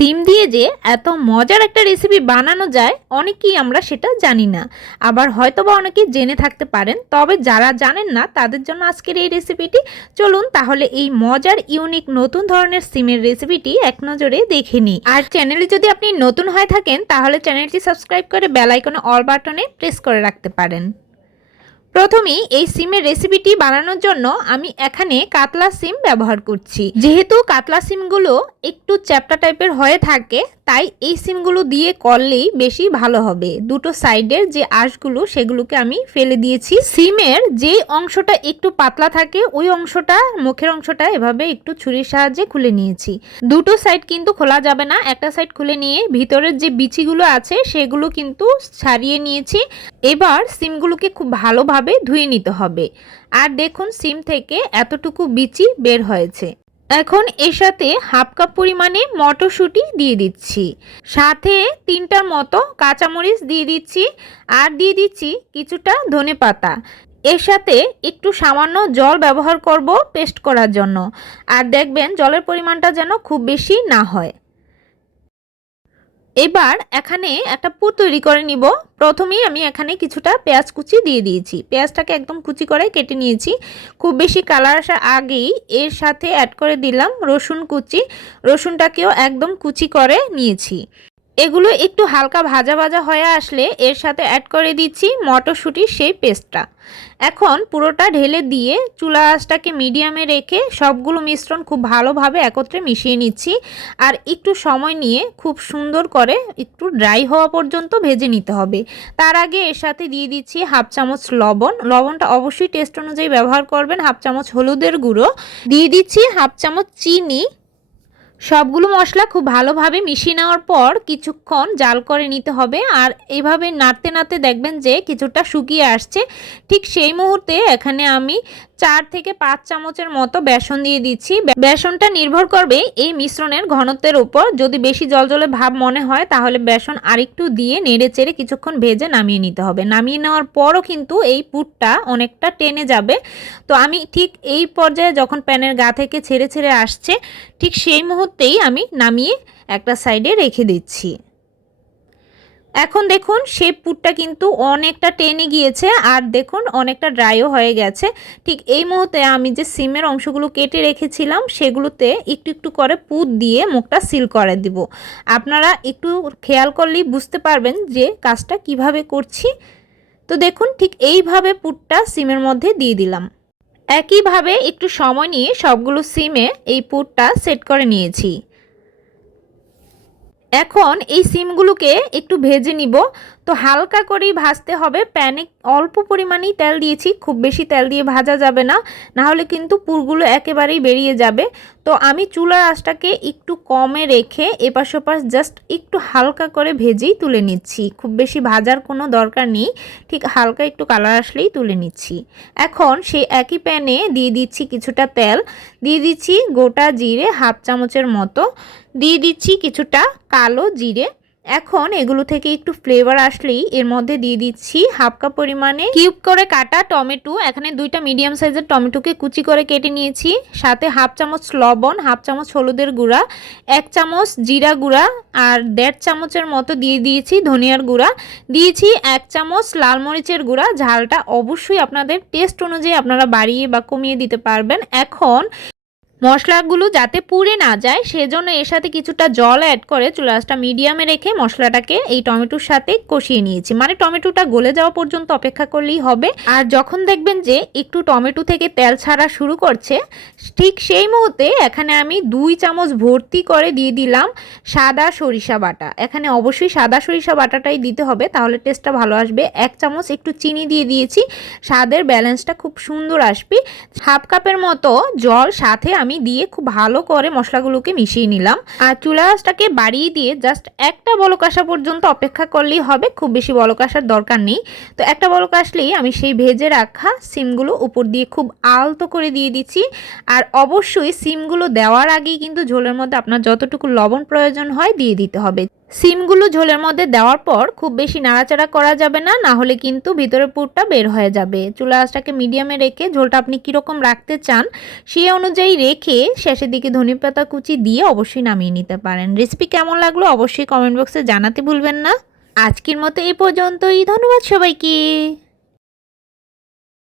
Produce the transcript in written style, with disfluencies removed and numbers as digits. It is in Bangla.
সিম দিয়ে যে এত মজার একটা রেসিপি বানানো যায় অনেকেই আমরা সেটা জানি না, আবার হয়তোবা অনেকেই জেনে থাকতে পারেন। তবে যারা জানেন না তাদের জন্য আজকের এই রেসিপিটি। চলুন তাহলে এই মজার ইউনিক নতুন ধরনের সিমের রেসিপিটি এক নজরে দেখে নিই। আর চ্যানেলে যদি আপনি নতুন হয়ে থাকেন তাহলে চ্যানেলটি সাবস্ক্রাইব করে বেল আইকনে অল বাটনে প্রেস করে রাখতে পারেন। প্রথমেই এই সিমের রেসিপিটি বানানোর জন্য আমি এখানে কাতলা সিম ব্যবহার করছি। যেহেতু কাতলা সিমগুলো একটু চ্যাপ্টা টাইপের হয়ে থাকে তাই এই সিমগুলো দিয়ে করলেই বেশি ভালো হবে। দুটো সাইডের যে আঁশগুলো সেগুলোকে আমি ফেলে দিয়েছি। সিমের যে অংশটা একটু পাতলা থাকে ওই অংশটা, মুখের অংশটা এভাবে একটু ছুরির সাহায্যে খুলে নিয়েছি। দুটো সাইড কিন্তু খোলা যাবে না, একটা সাইড খুলে নিয়ে ভিতরের যে বিচিগুলো আছে সেগুলো কিন্তু ছাড়িয়ে নিয়েছি। এবার সিমগুলোকে খুব ভালোভাবে ধুয়ে নিতে হবে। আর দেখুন সিম থেকে এতটুকু বিচি বের হয়েছে। এখন এর সাথে হাফ কাপ পরিমাণে মটরশুঁটি দিয়ে দিচ্ছি, সাথে 3টার মতো কাঁচামরিচ দিয়ে দিচ্ছি, আর দিয়ে দিচ্ছি কিছুটা ধনেপাতা। এর সাথে একটু সামান্য জল ব্যবহার করব পেস্ট করার জন্য। আর দেখবেন জলের পরিমাণটা যেন খুব বেশি না হয়। এবার এখানে একটা পুর তৈরি করে নিব। প্রথমেই আমি এখানে কিছুটা পেঁয়াজ কুচি দিয়ে দিয়েছি। পেঁয়াজটাকে একদম কুচি করে কেটে নিয়েছি। খুব বেশি কালার আসার আগেই এর সাথে অ্যাড করে দিলাম রসুন কুচি। রসুনটাকেও একদম কুচি করে নিয়েছি। এগুলো একটু হালকা ভাজা ভাজা হয়ে আসলে এর সাথে অ্যাড করে দিচ্ছি মটরশুঁটির সেই পেস্টটা। এখন পুরোটা ঢেলে দিয়ে চুলা আঁচটাকে মিডিয়ামে রেখে সবগুলো মিশ্রণ খুব ভালোভাবে একত্রে মিশিয়ে নিচ্ছি। আর একটু সময় নিয়ে খুব সুন্দর করে একটু ড্রাই হওয়া পর্যন্ত ভেজে নিতে হবে। তার আগে এর সাথে দিয়ে দিচ্ছি হাফ চামচ লবণ। লবণটা অবশ্যই টেস্ট অনুযায়ী ব্যবহার করবেন। হাফ চামচ হলুদের গুঁড়ো দিয়ে দিচ্ছি, হাফ চামচ চিনি। সবগুলো মশলা খুব ভালোভাবে মিশিয়ে নেওয়ার পর কিছুক্ষণ জাল করে নিতে হবে। আর এইভাবে নাড়তে নাড়তে দেখবেন যে কিছুটা শুকিয়ে আসছে। ঠিক সেই মুহূর্তে এখানে আমি 4 থেকে 5 চামচের মতো বেসন দিয়ে দিচ্ছি। বেসনটা নির্ভর করবে এই মিশ্রণের ঘনত্বের উপর। যদি বেশি জলজলে ভাব মনে হয় তাহলে বেসন আরেকটু দিয়ে নেড়ে চেড়ে কিছুক্ষণ ভেজে নামিয়ে নিতে হবে। নামিয়ে নেওয়ার পরও কিন্তু এই পুরটা অনেকটা টেনে যাবে। তো আমি ঠিক এই পর্যায়ে যখন প্যানের গা থেকে ছেড়ে ছেড়ে আসছে ঠিক সেই মুহূর্তেই আমি নামিয়ে একটা সাইডে রেখে দিচ্ছি। এখন দেখুন সেই পুরটা কিন্তু অনেকটা টেনে গিয়েছে আর দেখুন অনেকটা ড্রাইও হয়ে গেছে। ঠিক এই মুহূর্তে আমি যে সিমের অংশগুলো কেটে রেখেছিলাম সেগুলোতে একটু একটু করে পুর দিয়ে মুখটা সিল করে দিব। আপনারা একটু খেয়াল করলেই বুঝতে পারবেন যে কাজটা কিভাবে করছি। তো দেখুন ঠিক এইভাবে পুরটা সিমের মধ্যে দিয়ে দিলাম। একইভাবে একটু সময় নিয়ে সবগুলো সিমে এই পুরটা সেট করে নিয়েছি। এখন এই সিমগুলোকে একটু ভেজে নিব। তো হালকা করেই ভাজতে হবে। প্যানে অল্প পরিমাণেই তেল দিয়েছি, খুব বেশি তেল দিয়ে ভাজা যাবে না, না হলে কিন্তু পুরগুলো একেবারেই বেরিয়ে যাবে। তো আমি চুলার আঁচটাকে একটু কমে রেখে এপাশ ওপাশ জাস্ট একটু হালকা করে ভেজেই তুলে নিচ্ছি। খুব বেশি ভাজার কোনো দরকার নেই, ঠিক হালকা একটু কালার আসলেই তুলে নিচ্ছি। এখন সেই একই প্যানে দিয়ে দিচ্ছি কিছুটা তেল, দিয়ে দিচ্ছি গোটা জিরে হাফ চামচের মতো, দিয়ে দিচ্ছি কিছুটা কালো জিরে। এখন এগুলো থেকে একটু ফ্লেভার আসলেই এর মধ্যে দিয়ে দিচ্ছি হাফ কাপ পরিমাণে কিউব করে কাটা টমেটো। এখানে 2টা মিডিয়াম সাইজের টমেটোকে কুচি করে কেটে নিয়েছি। সাথে হাফ চামচ লবণ, হাফ চামচ হলুদের গুঁড়া, 1 চামচ জিরা গুঁড়া, আর 1.5 চামচের মতো দিয়ে দিয়েছি ধনিয়ার গুঁড়া, দিয়েছি 1 চামচ লাল মরিচের গুঁড়া। ঝালটা অবশ্যই আপনাদের টেস্ট অনুযায়ী আপনারা বাড়িয়ে বা কমিয়ে দিতে পারবেন। এখন মশলাগুলো যাতে পুড়ে না যায় সেজন্য এর সাথে কিছুটা জল অ্যাড করে চুলাটা মিডিয়ামে রেখে মশলাটাকে এই টমেটোর সাথে কষিয়ে নিয়েছি। মানে টমেটোটা গলে যাওয়া পর্যন্ত অপেক্ষা করলেই হবে। আর যখন দেখবেন যে একটু টমেটো থেকে তেল ছাড়া শুরু করছে ঠিক সেই মুহূর্তে এখানে আমি 2 চামচ ভর্তি করে দিয়ে দিলাম সাদা সরিষা বাটা। এখানে অবশ্যই সাদা সরিষা বাটাটাই দিতে হবে, তাহলে টেস্টটা ভালো আসবে। 1 চামচ একটু চিনি দিয়ে দিয়েছি, স্বাদের ব্যালেন্সটা খুব সুন্দর আসবে। হাফ কাপের মতো জল সাথে আমি দিয়ে খুব ভালো করে মশলাগুলোকে মিশিয়ে নিলাম। আর চুলা আঁচটাকে বাড়িয়ে দিয়ে জাস্ট একটা বলক আসা পর্যন্ত অপেক্ষা করলেই হবে, খুব বেশি বলক আসার দরকার নেই। তো একটা বলক আসলেই আমি সেই ভেজে রাখা সিমগুলো উপর দিয়ে খুব আলতো করে দিয়ে দিচ্ছি। আর অবশ্যই সিমগুলো দেওয়ার আগেই কিন্তু ঝোলের মধ্যে আপনার যতটুকু লবণ প্রয়োজন হয় দিয়ে দিতে হবে। সিমগুলো ঝোলের মধ্যে দেওয়ার পর খুব বেশি নাড়াচাড়া করা যাবে না, না হলে কিন্তু ভিতরের পুরটা বের হয়ে যাবে। চুলা আঁচটাকে মিডিয়ামে রেখে ঝোলটা আপনি কীরকম রাখতে চান সেই অনুযায়ী রেখে শেষের দিকে ধনেপাতা কুচি দিয়ে অবশ্যই নামিয়ে নিতে পারেন। রেসিপি কেমন লাগলো অবশ্যই কমেন্ট বক্সে জানাতে ভুলবেন না। আজকের মতো এই পর্যন্তই। ধন্যবাদ সবাইকে।